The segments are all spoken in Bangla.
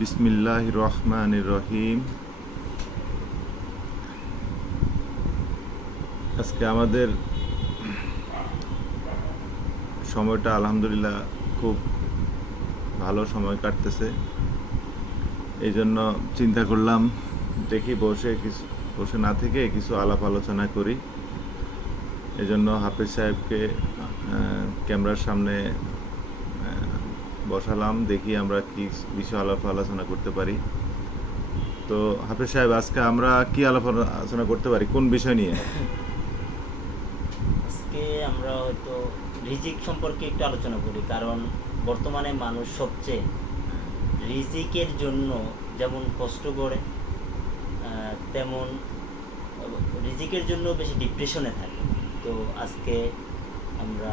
বিসমিল্লাহির রহমানির রহিম। আজকে আমাদের সময়টা আলহামদুলিল্লাহ খুব ভালো সময় কাটতেছে। এই জন্য চিন্তা করলাম দেখি বসে না থেকে কিছু আলাপ আলোচনা করি। এই জন্য হাফেজ সাহেবকে ক্যামেরার সামনে বসালাম, দেখি আমরা কি বিষয়ে আলাপ আলোচনা করতে পারি। তো হাফেজ সাহেব, আজকে আমরা কি আলাপ আলোচনা করতে পারি, কোন বিষয় নিয়ে? আজকে আমরা হয়তো রিজিক সম্পর্কে একটু আলোচনা করি, কারণ বর্তমানে মানুষ সবচেয়ে রিজিকের জন্য যেমন কষ্ট করে, তেমন রিজিকের জন্য বেশি ডিপ্রেশনে থাকে। তো আজকে আমরা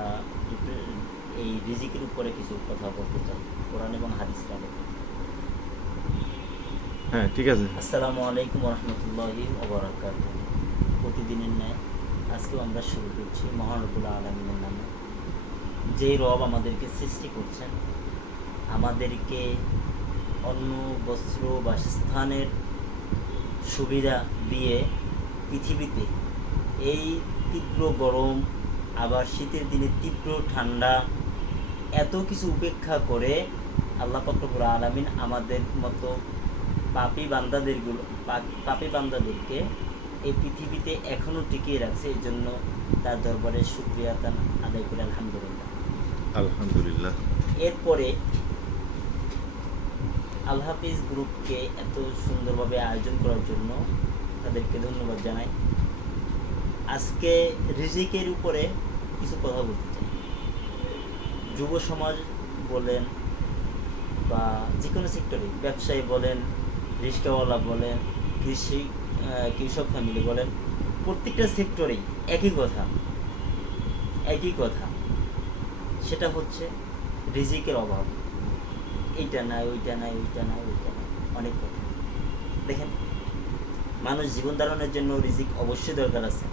এই রিজিকের উপরে কিছু কথা বলতে চাই, কোরআন এবং হাদিসের আলোকে। হ্যাঁ, ঠিক আছে। আসসালামু আলাইকুম রহমতুল্লাহি ওয়া বারাকাতুহু। প্রতিদিনের ন্যায় আজকেও আমরা শুরু করছি মহান রব্বুল আলামিনের নামে। যেই রব আমাদেরকে সৃষ্টি করছেন, আমাদেরকে অন্ন, বস্ত্র, বাসস্থানের সুবিধা দিয়ে পৃথিবীতে এই তীব্র গরম, আবার শীতের দিনে তীব্র ঠান্ডা, এত কিছু উপেক্ষা করে আল্লাহ পাক রব্বুল আলামিন আমাদের মতো পাপী বান্দাদেরকে এই পৃথিবীতে এখনও টিকিয়ে রাখছে। এই জন্য তার দরবারে শুকরিয়া আদায় করে আলহামদুলিল্লাহ। আলহামদুলিল্লাহ। এরপরে আল হাফিজ গ্রুপকে এত সুন্দরভাবে আয়োজন করার জন্য তাদেরকে ধন্যবাদ জানাই। আজকে রিজিকের উপরে কিছু কথা বলতে চাই। যুব সমাজ বলেন বা যে কোনো সেক্টরে, ব্যবসায়ী বলেন, রিক্সাওয়ালা বলেন, কৃষক ফ্যামিলি বলেন, প্রত্যেকটা সেক্টরেই একই কথা, সেটা হচ্ছে রিজিকের অভাব। এইটা নাই, ওইটা নাই, অনেক কথা। দেখেন, মানুষ জীবন ধারণের জন্য রিজিক অবশ্যই দরকার আছে।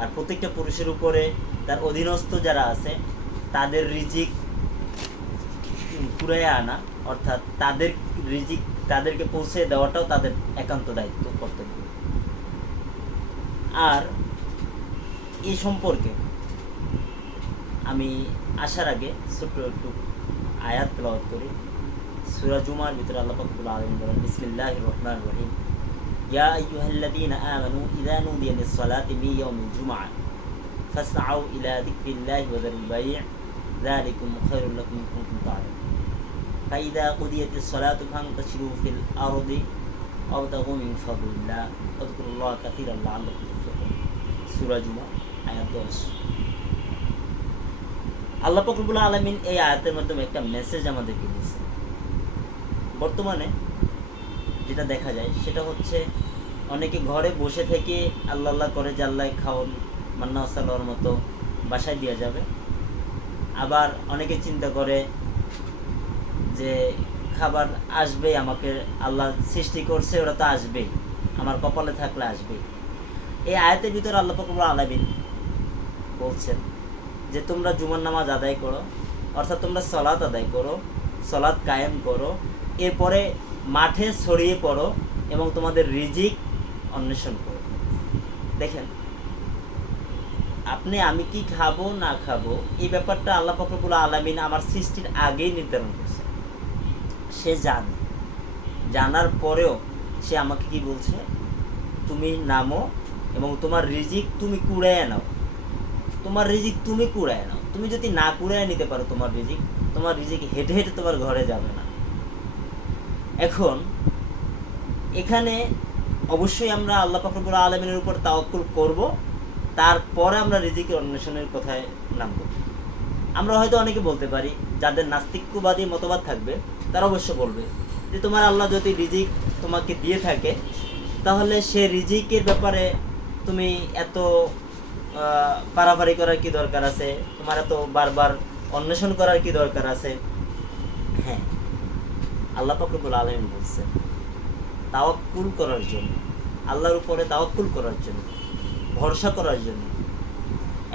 আর প্রত্যেকটা পুরুষের উপরে তার অধীনস্থ যারা আছে তাদের রিজিক কুড়াইয়া আনা, অর্থাৎ তাদের রিজিক তাদেরকে পৌঁছে দেওয়াটাও তাদের একান্ত দায়িত্ব, কর্তব্য। আর এই সম্পর্কে আমি আসার আগে ছোট্ট একটু আয়াত তেলাওয়াত করি। সূরা জুমার ভিতরে আল্লাহ পাক রব্বুল আলামিন বলেন, বিসমিল্লাহির রহমানির রহিম, ইয়া আইয়ুহাল্লাযীনা আমানু ইযা নুদিয়া লিস-সালাতি মিন ইয়াউমিল জুমআহ ফাসআউ ইলা যিকরিল্লাহি ওয়া যারুল বাই' যালিকুম খায়রুল লাকুম ইন কুনতুম তা'লামুন ফাইযা কুদিয়াতিস সালাতু ফান্তাশিরু ফিল আরদি ওয়াবতাগু মিন ফাদলিল্লাহ ওয়াযকুরুল্লাহা কাসীরান লাআল্লাকুম তুফলিহুন। সূরা জুমা আয়াত 10। আল্লাহ পাক রব্বুল আলামিন এই আয়াতের মাধ্যমে একটা মেসেজ আমাদেরকে দিয়েছে। বর্তমানে যেটা দেখা যায় সেটা হচ্ছে, অনেকে ঘরে বসে থেকে আল্লাহ করে যে আল্লাহ খাওন মান্না সালোয়ার মতো বাসায় দেওয়া যাবে। আবার অনেকে চিন্তা করে যে খাবার আসবেই, আমাকে আল্লাহ সৃষ্টি করছে, ওরা তো আসবেই, আমার কপালে থাকলে আসবেই। এই আয়াতের ভিতরে আল্লাহ পাক রব্বুল আলামিন বলছেন যে তোমরা জুমার নামাজ আদায় করো, অর্থাৎ তোমরা সালাত আদায় করো, সালাত কায়েম করো, এরপরে মাঠে ছড়িয়ে পড়ো এবং তোমাদের রিজিক অন্বেষণ করো। দেখেন, আমি কি খাবো না খাবো এই ব্যাপারটা আল্লাহ পাক রব্বুল আলামিন আমার সৃষ্টির আগেই নির্ধারণ করছে। সে জানার পরেও সে আমাকে কি বলছে, তুমি নামো এবং তোমার রিজিক তুমি কুড়াইয়া নাও। তুমি যদি না কুড়াইয়া নিতে পারো তোমার রিজিক হেঁটে হেঁটে তোমার ঘরে যাবে না। এখন এখানে অবশ্যই আমরা আল্লাহ পাক রব্বুল আলামিনের উপর তাওয়াক্কুল করব, তারপরে আমরা রিজিকের অন্বেষণের কথায় নামব। আমরা হয়তো অনেকে বলতে পারি, যাদের নাস্তিকবাদী মতবাদ থাকবে তারা অবশ্য বলবে যে তোমার আল্লাহ যদি রিজিক তোমাকে দিয়ে থাকে, তাহলে সে রিজিকের ব্যাপারে তুমি এত পারাপারি করার কি দরকার আছে, তোমার এত বারবার অন্বেষণ করার কি দরকার আছে। হ্যাঁ, আল্লাহ পাক রব্বুল আলামিন বলছে তাওয়াক্কুল করার জন্য, আল্লাহর উপরে তাওয়াক্কুল করার জন্য, ভরসা করার জন্য।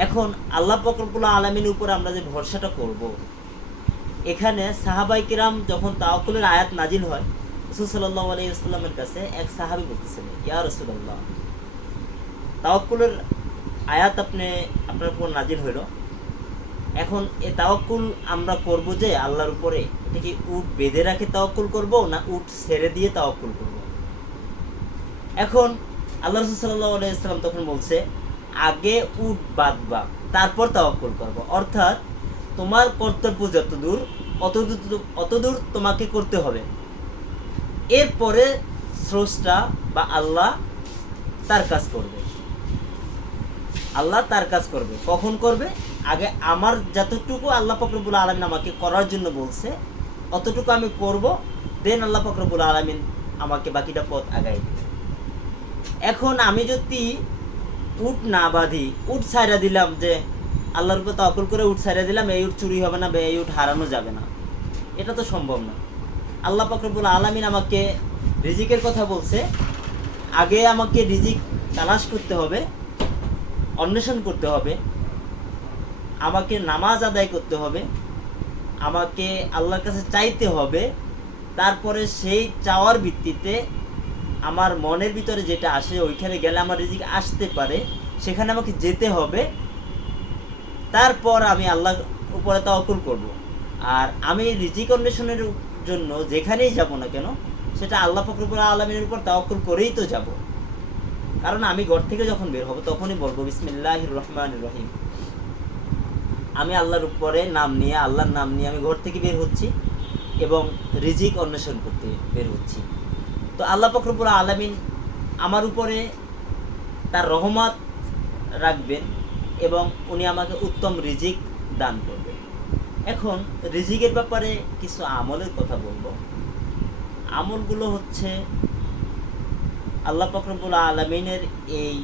এখন আল্লাহ পাক রব্বুল আলামিনের উপরে আমরা যে ভরসাটা করব, এখানে সাহাবায়ে কিরাম যখন তাওয়াক্কুলের আয়াত নাজিল হয় রাসূল সাল্লাল্লাহু আলাইহি ওয়াসাল্লামের কাছে এক সাহাবী বলতেছিলেন, ইয়া রাসূলুল্লাহ, তাওয়াক্কুলের আয়াত আপনার উপর নাজিল হইল, এখন এই তাওয়াক্কুল আমরা করব যে আল্লাহর উপরে, এটা কি উট বেঁধে রাখে তাওয়াক্কুল করব না উট ছেড়ে দিয়ে তাওয়াক্কুল করব? এখন আল্লাহ রাসূল সাল্লাল্লাহু আলাইহি ওয়াসাল্লাম তখন বলছে, আগে উট বাঁধবা, তারপর তাওয়াক্কুল করব। অর্থাৎ তোমার কর্তব্য যতদূর অতদূর তোমাকে করতে হবে, এরপরে স্রষ্টা বা আল্লাহ তার কাজ করবে। আল্লাহ তার কাজ করবে, কখন করবে? আগে আমার যতটুকু আল্লাহ পাক রব্বুল আলামিন আমাকে করার জন্য বলছে অতটুকু আমি করব, দেন আল্লাহ পাক রব্বুল আলামিন আমাকে বাকিটা পথ আগায় দিবে। এখন আমি যদি উট না বাঁধি, উট ছাইড়া দিলাম, যে আল্লাহর উপর তাওয়াক্কুল করে উট ছাইড়া দিলাম, এই উট চুরি হবে না বা এই উট হারানো যাবে না, এটা তো সম্ভব না। আল্লাহ পাক রব্বুল আলামিন আমাকে রিজিকের কথা বলছে, আগে আমাকে রিজিক তালাশ করতে হবে, অন্বেষণ করতে হবে, আমাকে নামাজ আদায় করতে হবে, আমাকে আল্লাহর কাছে চাইতে হবে, তারপরে সেই চাওয়ার ভিত্তিতে আমার মনের ভিতরে যেটা আসে ওইখানে গেলে আমার রিজিক আসতে পারে, সেখানে আমাকে যেতে হবে, তারপর আমি আল্লাহর উপরে তাওয়াক্কুল করব। আর আমি রিজিক অন্বেষণের জন্য যেখানেই যাব না কেন, সেটা আল্লাহ পাক রব্বুল আলামিনের উপর তাওয়াক্কুল করেই তো যাব। কারণ আমি ঘর থেকে যখন বের হব তখনই বলবো বিসমিল্লাহির রহমানির রহিম, আমি আল্লাহর উপরে নাম নিয়ে, আল্লাহর নাম নিয়ে আমি ঘর থেকে বের হচ্ছি এবং রিজিক অন্বেষণ করতে বের হচ্ছি। তো আল্লাহ পাক রব্বুল আলামিন আমার উপরে তার রহমত রাখবেন এবং উনি আমাকে উত্তম রিজিক দান করবেন। এখন রিজিকের ব্যাপারে কিছু আমলের কথা বলবো। আমলগুলো হচ্ছে আল্লাহ পাক রব্বুল আলামিনের এই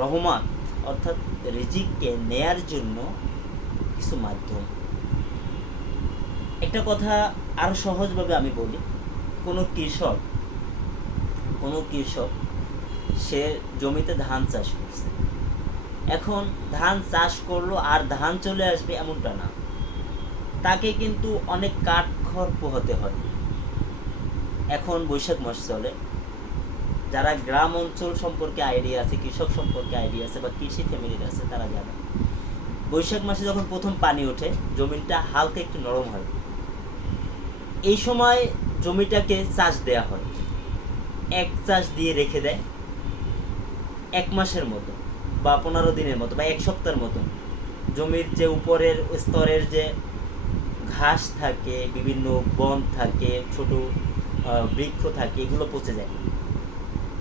রহমত অর্থাৎ রিজিককে নেয়ার জন্য কিছু মাধ্যম। একটা কথা আরো সহজভাবে আমি বলি, কোনো কৃষক সে জমিতে ধান চাষ করছে, এখন ধান চাষ করলো আর ধান চলে আসবে এমনটা না, তাকে কিন্তু অনেক কাঠখড় পোহাতে হয়। এখন বৈশাখ মাস চলে, যারা গ্রাম অঞ্চল সম্পর্কে আইডিয়া আছে, কৃষক সম্পর্কে আইডিয়া আছে বা কৃষি ফ্যামিলির আছে, তারা জানে বৈশাখ মাসে যখন প্রথম পানি ওঠে জমিটা হালকা একটু নরম হয়, এই সময় জমিটাকে চাষ দেয়া হয়, এক চাষ দিয়ে রেখে দেয় 1 মাসের মতো বা 15 দিনের মতো বা 1 সপ্তাহের মতো। জমির যে উপরের স্তরের যে ঘাস থাকে, বিভিন্ন বন থাকে, ছোট বৃক্ষ থাকে, এগুলো পচে যায়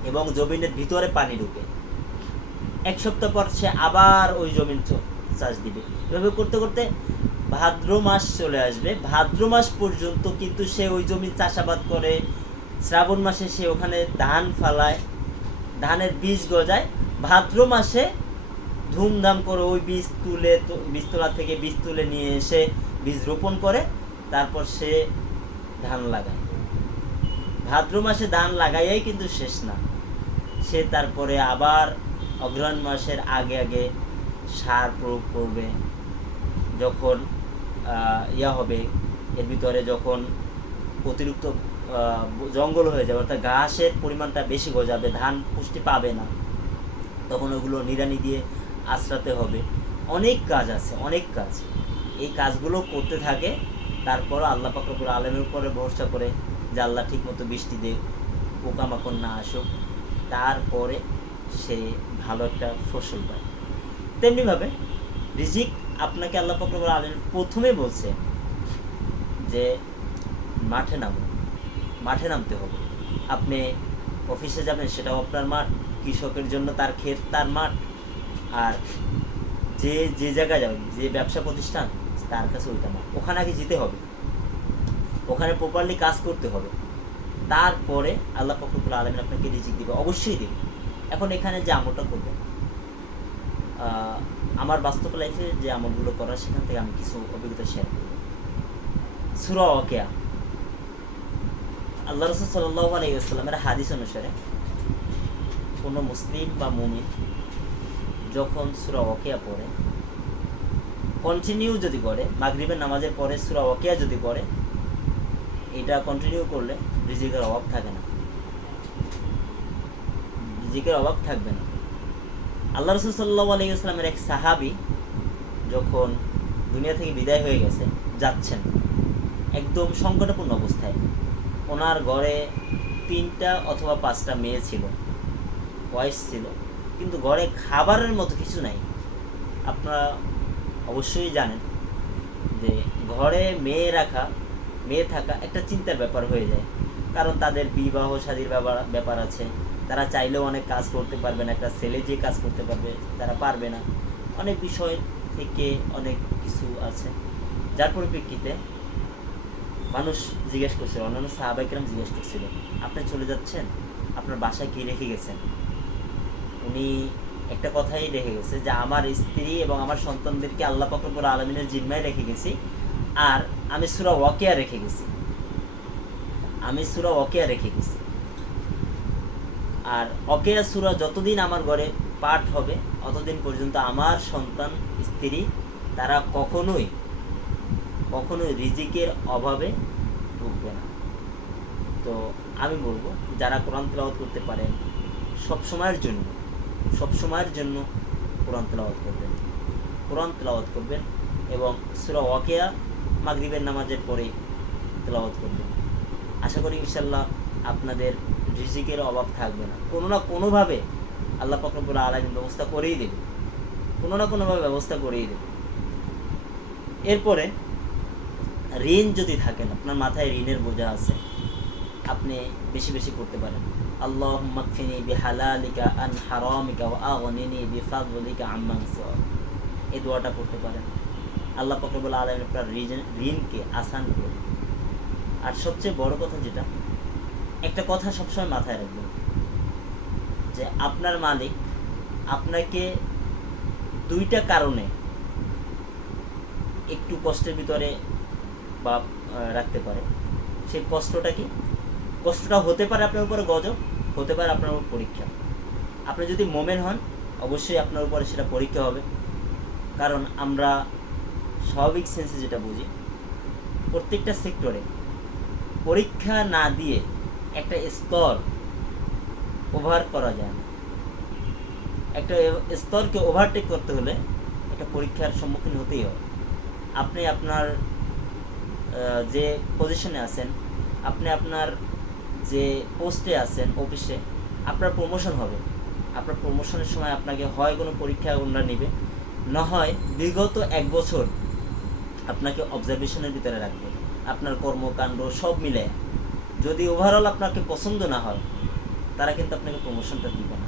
এবং জমিনের ভিতরে পানি ঢুকে। 1 সপ্তাহ পর সে আবার ওই জমিন চাষ দিবে। এভাবে করতে করতে ভাদ্র মাস চলে আসবে, ভাদ্র মাস পর্যন্ত কিন্তু সে ওই জমি চাষাবাদ করে। শ্রাবণ মাসে সে ওখানে ধান ফালায়, ধানের বীজ গজায়, ভাদ্র মাসে ধুমধাম করে ওই বীজতলা থেকে বীজ তুলে নিয়ে এসে বীজ রোপণ করে, তারপর সে ধান লাগায়। ভাদ্র মাসে ধান লাগাইয়াই কিন্তু শেষ না, সে তারপরে আবার অগ্রহায়ণ মাসের আগে আগে সার প্রয়োগ করবে। যখন হবে, এর ভিতরে যখন অতিরিক্ত জঙ্গল হয়ে যাবে অর্থাৎ ঘাসের পরিমাণটা বেশি গজাবে, ধান পুষ্টি পাবে না, তখন ওগুলো নিড়ানি দিয়ে আশ্রাতে হবে। অনেক কাজ আছে, অনেক কাজ। এই কাজগুলো করতে থাকে, তারপর আল্লাহ পাক রব্বুল আলামিনের উপরে ভরসা করে যে আল্লাহ ঠিক মতো বৃষ্টি দে, পোকামাকড় না আসুক, তারপরে সে ভালো একটা ফসল পায়। তেমনিভাবে রিজিক আপনাকে আল্লাহ পাক রব্বুল আলামিন প্রথমে বলছে যে মাঠে নামতে হবে। আপনি অফিসে যাবেন, সেটাও আপনার মাঠ, কৃষকের জন্য তার ক্ষেত তার মাঠ, আর যে জায়গায় যাবেন, যে ব্যবসা প্রতিষ্ঠান, তার কাছে ওইটা মাঠ। ওখানে আগে যেতে হবে, ওখানে প্রপারলি কাজ করতে হবে, তারপরে আল্লাহ পাক রব্বুল আলামিন আপনাকে রিজিক দিবে, অবশ্যই দিবে। এখন এখানে যে আমলটা করবেন, আমার বাস্তব লাইফে যে আমলগুলো করার, সেখান থেকে আমি কিছু অভিজ্ঞতা শেয়ার করব। সূরা ওয়াকিয়া, আল্লাহ রাসূল সাল্লাল্লাহু আলাইহি ওয়াসাল্লামের হাদিস অনুসারে কোনো মুসলিম বা মুমিন যখন সূরা ওয়াকিয়া পড়ে, কন্টিনিউ যদি পড়ে, মাগরিবের নামাজের পরে সূরা ওয়াকিয়া যদি পড়ে, এটা এটা কন্টিনিউ করলে রিজিকের অভাব থাকে না, রিজিকের অভাব থাকবে না। আল্লাহ রাসূল সাল্লাল্লাহু আলাইহি ওয়াসাল্লামের এক সাহাবী যখন দুনিয়া থেকে বিদায় হয়ে গেছে, যাচ্ছেন একদম সংকটাপূর্ণ অবস্থায়, ওনার ঘরে 3টা অথবা 5টা মেয়ে ছিল, ওয়াইফ ছিল, কিন্তু ঘরে খাবারের মতো কিছু নাই। আপনারা অবশ্যই জানেন যে ঘরে মেয়ে থাকা একটা চিন্তার ব্যাপার হয়ে যায়, কারণ তাদের বিবাহ শাদীর ব্যাপার আছে, তারা চাইলেও অনেক কাজ করতে পারবে না, একটা ছেলে যে কাজ করতে পারবে তারা পারবে না, অনেক বিষয় থেকে অনেক কিছু আছে, যার পরিপ্রেক্ষিতে মানুষ জিজ্ঞেস করছিল, অন্যান্য সাহাবায়ে কেরাম জিজ্ঞেস করছিল, আপনি চলে যাচ্ছেন, আপনার বাসায় কি রেখে গেছেন? উনি একটা কথাই রেখে গেছে যে আমার স্ত্রী এবং আমার সন্তানদেরকে আল্লাহ পাক রব্বুল আলামিনের জিম্মায় রেখে গেছি, আর আমি সূরা ওয়াকিয়া রেখে গেছি, আর ওয়াকিয়া সূরা যতদিন আমার ঘরে পাঠ হবে অতদিন পর্যন্ত আমার সন্তান স্ত্রী তারা কখনোই রিজিকের অভাবে ভুগবে না। তো আমি বলবো যারা কোরআন তেলাওয়াত করতে পারেন সব সময়ের জন্য কোরআন তেলাওয়াত করবেন এবং সূরা ওয়াকিয়া মাগরিবের নামাজের পরে তেলাওয়াত করবেন। আশা করি ইনশাআল্লাহ আপনাদের রিজিকের অভাব থাকবে না, কোনো না কোনোভাবে আল্লাহ পাক রব্বুল আলামিন ব্যবস্থা করেই দেবে, এরপরে ঋণ যদি থাকেন, আপনার মাথায় ঋণের বোঝা আছে, আপনি বেশি বেশি করতে পারেন আল্লাহুম্মা কফিনি বিহালালিকা আন হারামিকা ওয়া আগনিনি বিফাদলিকা আম্মান সিওয়াক, এই দোয়াটা পড়তে পারেন। আল্লাহ পাক রব্বুল আলামিন আপনার ঋণকে আসান করে দেবে। আর সবচেয়ে বড় কথা যেটা, একটা কথা সবসময় মাথায় রাখবেন যে আপনার মালিক আপনাকে 2টা কারণে একটু কষ্টের ভিতরে বা রাখতে পারে। সেই কষ্টটা কি? কষ্টটা হতে পারে আপনার উপরে গজব, হতে পারে আপনার উপর পরীক্ষা। আপনি যদি মোমেন হন অবশ্যই আপনার উপরে সেটা পরীক্ষা হবে, কারণ আমরা স্বাভাবিক সেন্সে যেটা বুঝি, প্রত্যেকটা সেক্টরে পরীক্ষা না দিয়ে একটা স্তর ওভার করা যায় না। একটা স্তরকে ওভারটেক করতে হলে একটা পরীক্ষার সম্মুখীন হতেই হবে। আপনি আপনার যে পজিশনে আছেন, আপনি আপনার যে পোস্টে আছেন অফিসে, আপনার প্রমোশন হবে। আপনার প্রমোশনের সময় আপনাকে হয় কোনো পরীক্ষা ওনারা নেবে, না হয় বিগত 1 বছর আপনাকে অবজারভেশনের ভিতরে রাখবে, আপনার কর্মকাণ্ড সব মিলে। যদি ওভারঅল আপনাকে পছন্দ না হয় তারা কিন্তু আপনাকে প্রমোশনটা দিবে না।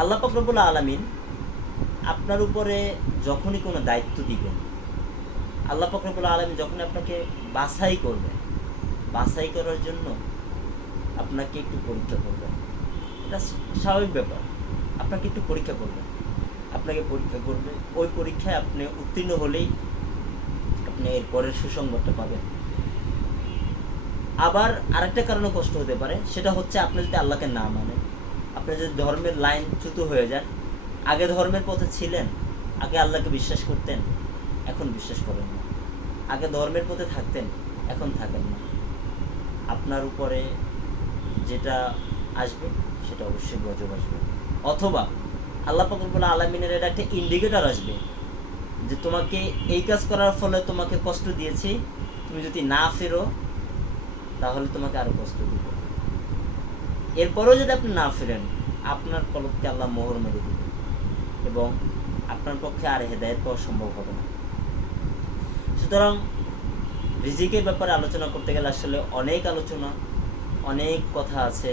আল্লাহ পাক রব্বুল আলামিন আপনার উপরে যখনই কোনো দায়িত্ব দিবেন, আল্লাহ পাক রব্বুল আলামিন যখনই আপনাকে বাছাই করবেন, বাছাই করার জন্য আপনাকে একটু পরীক্ষা করবেন। এটা স্বাভাবিক ব্যাপার, আপনাকে একটু পরীক্ষা করবেন, ওই পরীক্ষায় আপনি উত্তীর্ণ হলেই আপনি এর পরের সুসংবাদটা পাবেন। আবার আরেকটা কারণে কষ্ট হতে পারে, সেটা হচ্ছে আপনি যদি আল্লাহকে না মানেন, আপনি যদি ধর্মের লাইন চ্যুত হয়ে যান। আগে ধর্মের পথে ছিলেন, আগে আল্লাহকে বিশ্বাস করতেন, এখন বিশ্বাস করেন না। আগে ধর্মের পথে থাকতেন, এখন থাকেন না। আপনার উপরে যেটা আসবে সেটা অবশ্যই গজব আসবে, অথবা আল্লাহ পাক রব্বুল আলামিনের এটা একটা ইন্ডিকেটর আসবে যে তোমাকে এই কাজ করার ফলে তোমাকে কষ্ট দিয়েছি, তুমি যদি না ফেরো তাহলে তোমাকে আরো কষ্ট দিব। এরপরেও যদি আপনি না ফেরেন, আপনার কলবকে আল্লাহ মোহর মেরে দিবে এবং আপনার পক্ষে আর হেদায়েত পাওয়া সম্ভব হবে না। সুতরাং রিজিকের ব্যাপারে আলোচনা করতে গেলে আসলে অনেক কথা আছে।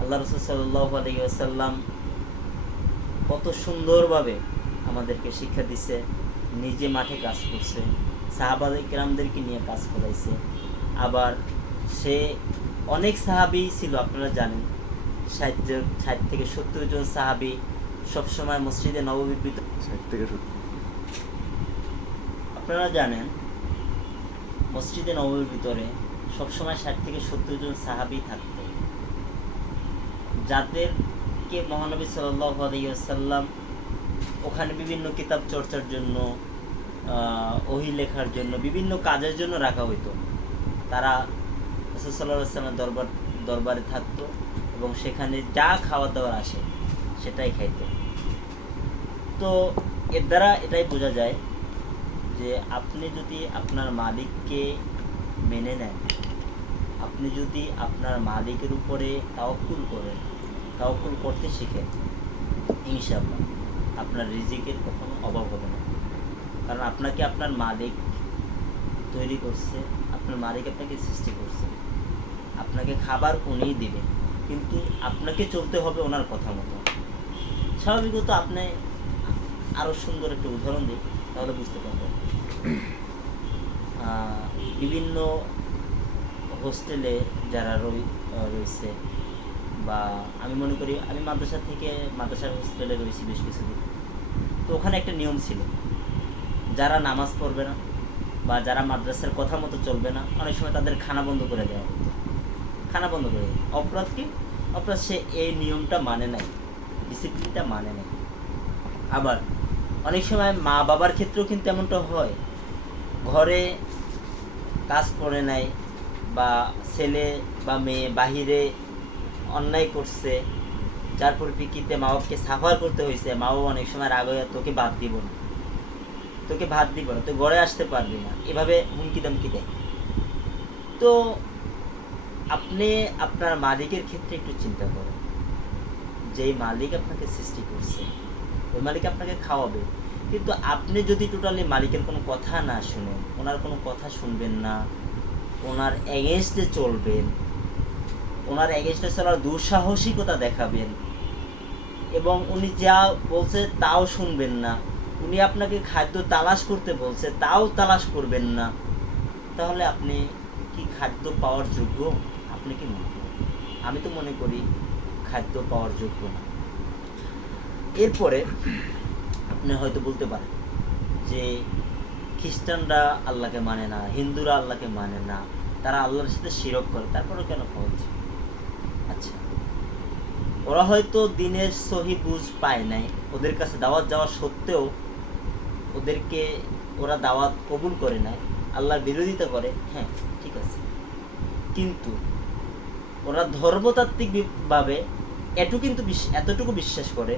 আল্লাহ রাসূল সাল্লাল্লাহু আলাইহি ওয়াসাল্লাম কত সুন্দরভাবে আমাদেরকে শিক্ষা দিছে, নিজে মাঠে কাজ করছে, সাহাবায়ে কেরামদেরকে নিয়ে কাজ করাইছে। আবার সে অনেক সাহাবী ছিল, আপনারা জানেন 60 থেকে 70 জন সাহাবী সবসময় মসজিদে নববীর ভিতরে। 60 থেকে 70 আপনারা জানেন মসজিদে নববীর ভিতরে সবসময় 60 থেকে 70 জন সাহাবী থাকতো, যাদেরকে মহানবী সাল্লাল্লাহু আলাইহি ওয়াসাল্লাম ওখানে বিভিন্ন কিতাব চর্চার জন্য, ওহী লেখার জন্য, বিভিন্ন কাজের জন্য রাখা হইতো। তারা রাসূল সাল্লাল্লাহু আলাইহি ওয়াসাল্লামের দরবারে থাকতো এবং সেখানে যা খাওয়া দাওয়ার আসে সেটাই খাইতো। তো এর দ্বারা এটাই বোঝা যায় যে আপনি যদি আপনার মালিককে মেনে নেন, আপনি যদি আপনার মালিকের উপরে তাওয়াক্কুল করেন, তাওয়াক্কুল করতে শিখেন, ইনশাআল্লাহ আপনার রিজিকের কখনো অভাব হবে না। কারণ আপনাকে আপনার মালিক তৈরি করছে, আপনার মালিক আপনাকে সৃষ্টি করছে, আপনাকে খাবার উনিই দিবে, কিন্তু আপনাকে চলতে হবে ওনার কথা মতো। স্বাভাবিকত আপনি আরও সুন্দর একটা উদাহরণ দিই, তাহলে বুঝতে পারবেন। বিভিন্ন হোস্টেলে যারা রয়েছে, বা আমি মনে করি আমি মাদ্রাসার হোস্টেলে রয়েছি বেশ কিছুদিন। তো ওখানে একটা নিয়ম ছিল, যারা নামাজ পড়বে না বা যারা মাদ্রাসার কথা মতো চলবে না, অনেক সময় তাদের খানা বন্ধ করে দেওয়া হতো। খানা বন্ধ করে দেয়। অপরাধ কি? অপরাধ সে এই নিয়মটা মানে নাই, ডিসিপ্লিনটা মানে নাই। আবার অনেক সময় মা বাবার ক্ষেত্রেও কিন্তু এমনটা হয়, ঘরে কাজ করে নাই বা ছেলে বা মেয়ে বাহিরে অন্যায় করছে, যার পরিপ্রেক্ষিতে মা বাবাকে সাফার করতে হয়েছে। মা বাবা অনেক সময় রাগ হয়ে তোকে ভাত দিব না, তুই ঘরে আসতে পারবি না, এভাবে হুমকি দামকি দেয়। তো আপনি আপনার মালিকের ক্ষেত্রে একটু চিন্তা করেন, যেই মালিক আপনাকে সৃষ্টি করছে ওই মালিক আপনাকে খাওয়াবে, কিন্তু আপনি যদি টোটালি মালিকের কোনো কথা না শুনেন, ওনার কোনো কথা শুনবেন না, ওনার এগেনস্টে চলবেন, ওনার এগেনস্টে চলার দুঃসাহসিকতা দেখাবেন এবং উনি যা বলছে তাও শুনবেন না, উনি আপনাকে খাদ্য তালাশ করতে বলছে তাও তালাশ করবেন না, তাহলে আপনি কি খাদ্য পাওয়ার যোগ্য? আপনি কি মনে করেন? আমি তো মনে করি খাদ্য পাওয়ার যোগ্য না। এরপরে আপনি হয়তো বলতে পারেন যে খ্রিস্টানরা আল্লাহকে মানে না, হিন্দুরা আল্লাহকে মানে না, তারা আল্লাহর সাথে শিরক করে, তারপরেও কেন খাওয়াচ্ছে? আচ্ছা, ওরা হয়তো দিনের সহি বুঝ পায় নাই, ওদের কাছে দাওয়াত যাওয়া সত্ত্বেও ওদেরকে ওরা দাওয়াত কবুল করে নাই, আল্লাহর বিরোধিতা করে, হ্যাঁ ঠিক আছে, কিন্তু ওরা ধর্মতাত্ত্বিকভাবে এতটুকু বিশ্বাস করে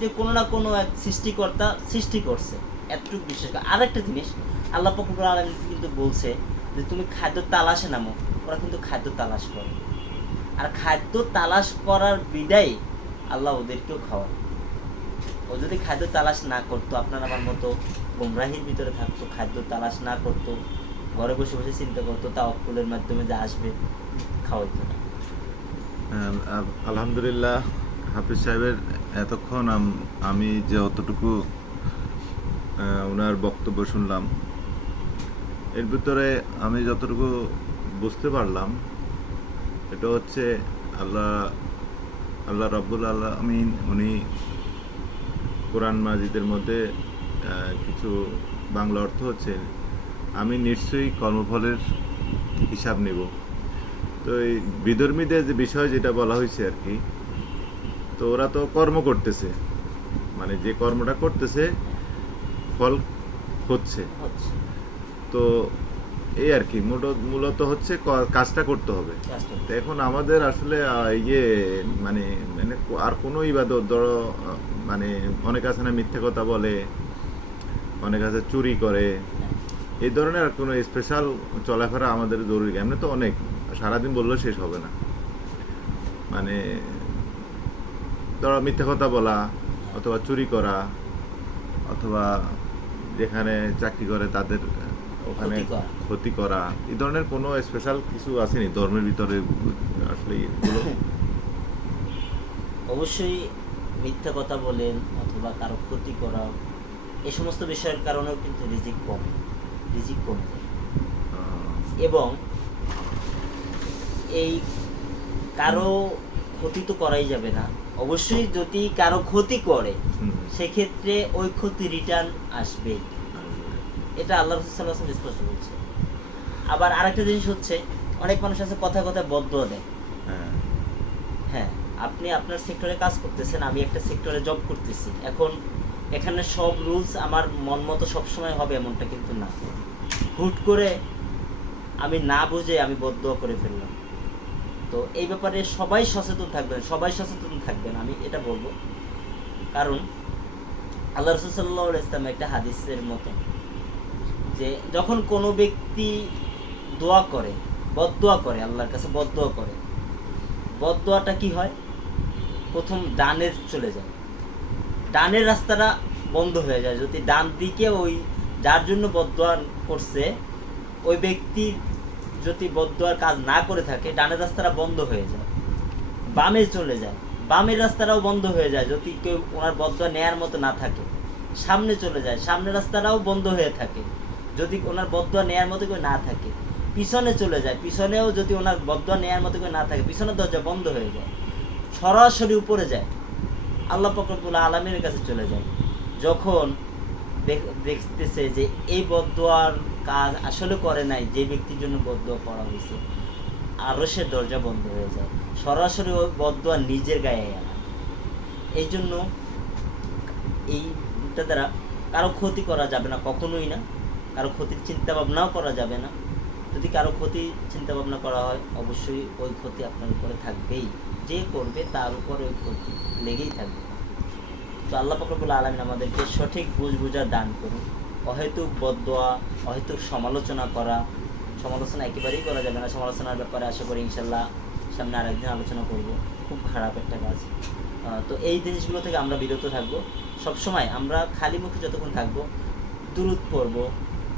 যে কোনো না কোনো এক সৃষ্টিকর্তা সৃষ্টি করছে, এতটুকু বিশ্বাস করে। আর একটা জিনিস, আল্লাহ পাক রব্বুল আলামিন কিন্তু বলছে যে তুমি খাদ্য তালাশে নামো, ওরা কিন্তু খাদ্য তালাশ করে, আর খাদ্য তালাশ করার বিদায় আল্লাহ ওদেরকেও খাওয়ায়। ও যদি খাদ্য তালাশ না করতো, আপনার আমার মতো গোমরাহির ভিতরে থাকতো, খাদ্য তালাশ না করতো, ঘরে বসে বসে চিন্তা করতো তাওয়াক্কুলের মাধ্যমে যা আসবে, খাওয়াইতো না। আলহামদুলিল্লাহ, হাফিজ সাহেবের এতক্ষণ আমি যে অতটুকু ওনার বক্তব্য শুনলাম, এর ভিতরে আমি যতটুকু বুঝতে পারলাম, এটা হচ্ছে আল্লাহ রাব্বুল আলামিন উনি কোরআন মাজিদের মধ্যে কিছু বাংলা অর্থ হচ্ছে, আমি নিশ্চয়ই কর্মফলের হিসাব নেব। তো এই বিধর্মীদের যে বিষয় যেটা বলা হয়েছে আর কি, তো ওরা তো কর্ম করতেছে, মানে যে কর্মটা করতেছে ফল হচ্ছে, তো এই আর কি মূলত হচ্ছে কাজটা করতে হবে। তো এখন আমাদের আসলে মানে মানে আর কোনো ইবাদত, ধরো মানে অনেক আছে না মিথ্যে কথা বলে, অনেক আছে চুরি করে, এই ধরনের আর কোনো স্পেশাল চলাফেরা আমাদের জরুরি। এমনি তো অনেক, সারাদিন বললেও শেষ হবে না। মানে ধরো মিথ্যে কথা বলা, অথবা চুরি করা, অথবা যেখানে চাকরি করে তাদের ওখানে ক্ষতি করা, এই ধরনের কোনো স্পেশাল কিছু আসেনি ধর্মের ভিতরে আসলে এগুলো? অবশ্যই মিথ্যা কথা বলেন অথবা কারো ক্ষতি করা, এই সমস্ত বিষয়ের কারণেও কিন্তু রিজিক কমে যায়। এবং এই কারো ক্ষতি তো করাই যাবে না, অবশ্যই যদি কারো ক্ষতি করে সেক্ষেত্রে ওই ক্ষতি রিটার্ন আসবে, এটা আল্লাহ রাসূল সাল্লাল্লাহু আলাইহি ওয়াসাল্লাম স্পষ্ট বলছে। আবার আরেকটা জিনিস হচ্ছে, অনেক মানুষ আছে কথা বদদুয়া দেয়। হ্যাঁ, আপনি আপনার সেক্টরে কাজ করতেছেন, আমি একটা সেক্টরে জব করতেছি, এখন এখানে সব রুলস আমার মন মতো সবসময় হবে এমনটা কিন্তু না। হুট করে আমি না বুঝে আমি বদদোয়া করে ফেললাম। তো এই ব্যাপারে সবাই সচেতন থাকবেন, আমি এটা বলবো। কারণ আল্লাহ রাসূল সাল্লাল্লাহু আলাইহি ওয়াসাল্লাম একটা হাদিসের মতো, যে যখন কোনো ব্যক্তি দোয়া করে, বদদোয়া করে, আল্লাহর কাছে বদদোয়া করে, বদদোয়াটা কি হয়, প্রথম ডানের চলে যায়, ডানের রাস্তাটা বন্ধ হয়ে যায়। যদি ডান দিকে ওই যার জন্য বদদোয়া করছে ওই ব্যক্তি যদি বদদোয়ার কাজ না করে থাকে, ডানের রাস্তাটা বন্ধ হয়ে যায়, বামে চলে যায়, বামের রাস্তাটাও বন্ধ হয়ে যায় যদি কেউ ওনার বদদোয়া নেয়ার মতো না থাকে, সামনে চলে যায়, সামনের রাস্তাটাও বন্ধ হয়ে থাকে যদি ওনার বদদোয়া নেয়ার মতো কেউ না থাকে, পিছনে চলে যায়, পিছনেও যদি ওনার বদদোয়া নেয়ার মতো কেউ না থাকে, পিছনের দরজা বন্ধ হয়ে যায়, সরাসরি উপরে যায়, আল্লাহ পাক রব্বুল আলামিনের কাছে চলে যায়। যখন দেখতেছে যে এই বদদোয়ার কাজ আসলে করে নাই যে ব্যক্তির জন্য বদদোয়া করা হয়েছে, আরশের দরজা বন্ধ হয়ে যায়, সরাসরি ওই বদদোয়া নিজের গায়ে আনা। এই জন্য এইটা দ্বারা কারো ক্ষতি করা যাবে না, কখনোই না, কারো ক্ষতির চিন্তা ভাবনাও করা যাবে না। যদি কারো ক্ষতি চিন্তা ভাবনা করা হয়, অবশ্যই ওই ক্ষতি আপনার উপরে থাকবেই, যে করবে তার উপর ওই ক্ষতি লেগেই থাকবে। তো আল্লাহ পাক রব্বুল আলামিন আমাদেরকে সঠিক বুঝার দান করুন। অহেতুক বদদোয়া, অহেতুক সমালোচনা একেবারেই করা যাবে না। সমালোচনার ব্যাপারে আশা করি ইনশাল্লাহ সামনে আরেকদিন আলোচনা করব, খুব খারাপ একটা কাজ। তো এই জিনিসগুলো থেকে আমরা বিরত থাকবো। সবসময় আমরা খালি মুখে যতক্ষণ থাকবো দুরূদ পড়বো,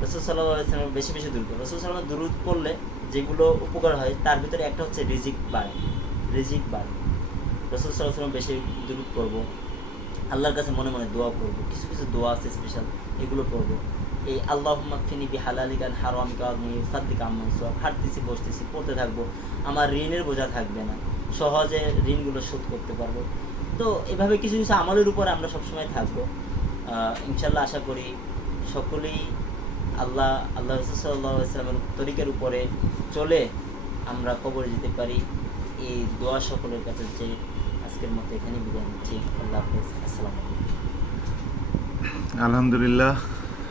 রাসূল সাল্লাল্লাহু আলাইহি ওয়াসাল্লাম বেশি বেশি দুরূদ পড়বো। রাসূল সাল্লাল্লাহু আলাইহি ওয়াসাল্লাম দুরূদ পড়লে যেগুলো উপকার হয় তার ভিতরে একটা হচ্ছে রিজিক বাড়ে। রাসূল সাল্লাল্লাহু আলাইহি ওয়াসাল্লাম বেশি দুরূদ পড়বো, আল্লাহর কাছে মনে মনে দোয়া করবো, কিছু কিছু দোয়া আছে স্পেশাল, এগুলো পড়বো। এই আল্লাহুম্মা কফিনি বিহালালিকা আন হারামিকা ওয়া ফাদলিকা আম্মান সিওয়াক, হাঁটতেছি বসতেছি পড়তে থাকবো, আমার ঋণের বোঝা থাকবে না, সহজে ঋণগুলো শোধ করতে পারবো। তো এভাবে কিছু কিছু আমলের উপরে আমরা সবসময় থাকবো। ইনশাল্লাহ আশা করি সকলেই আল্লাহ রাসূল সাল্লাল্লাহু আলাইহি ওয়াসাল্লামের তরিকার উপরে চলে আমরা কবরে যেতে পারি। এই দোয়া সকলের কাছে যে আজকের মতো এখানে বিদায় নিচ্ছি। আল্লাহ হাফেজ, আসসালামু আলাইকুম। আলহামদুলিল্লাহ,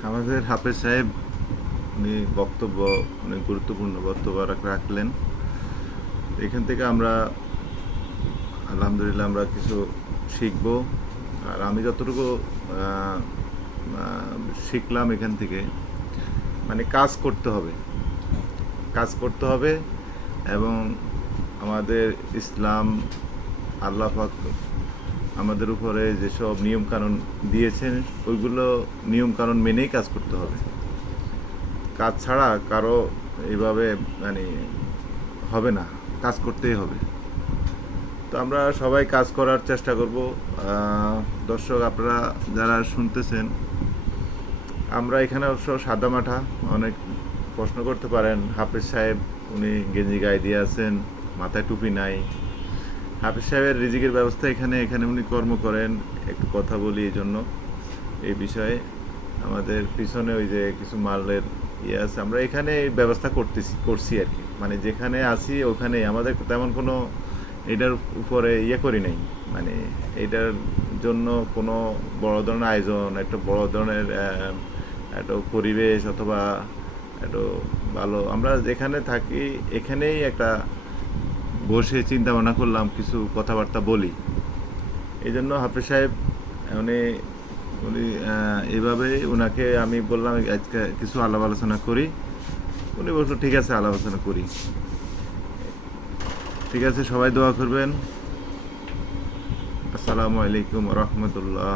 আমাদের হাফেজ সাহেব উনি বক্তব্য, অনেক গুরুত্বপূর্ণ বক্তব্য রাখলেন। এখান থেকে আমরা আলহামদুলিল্লাহ আমরা কিছু শিখব। আর আমি যতটুকু শিখলাম এখান থেকে, মানে কাজ করতে হবে এবং আমাদের ইসলাম, আল্লাহ পাক আমাদের উপরে যেসব নিয়মকানুন দিয়েছেন ওইগুলো নিয়মকানুন মেনেই কাজ করতে হবে। কাজ ছাড়া কারো এইভাবে মানে হবে না, কাজ করতেই হবে। তো আমরা সবাই কাজ করার চেষ্টা করব। দর্শক আপনারা যারা শুনতেছেন, আমরা এখানে অবশ্য সাদামাঠা, অনেক প্রশ্ন করতে পারেন। হাফেজ সাহেব উনি গেঞ্জি গায়ে দিয়ে আছেন, মাথায় টুপি নাই। হাফেজ সাহেবের রিজিকের ব্যবস্থা এখানে উনি কর্ম করেন। একটু কথা বলি এই জন্য এই বিষয়ে। আমাদের পিছনে ওই যে কিছু মালের আছে, আমরা এখানে এই ব্যবস্থা করছি আর কি। মানে যেখানে আছি ওখানেই, আমাদের তেমন কোনো এটার উপরে করি নাই, মানে এটার জন্য কোনো বড় ধরনের আয়োজন, একটা বড় ধরনের একটা পরিবেশ অথবা একটু ভালো, আমরা যেখানে থাকি এখানেই একটা বসে চিন্তা ভাবনা করলাম কিছু কথাবার্তা বলি। এই জন্য হাফেজ সাহেব উনি এভাবেই, ওনাকে আমি বললাম আজকে কিছু আলাপ আলোচনা করি। উনি বললো ঠিক আছে, আলাপ আলোচনা করি। ঠিক আছে, সবাই দোয়া করবেন। আসসালামু আলাইকুম ওয়া রাহমাতুল্লাহ।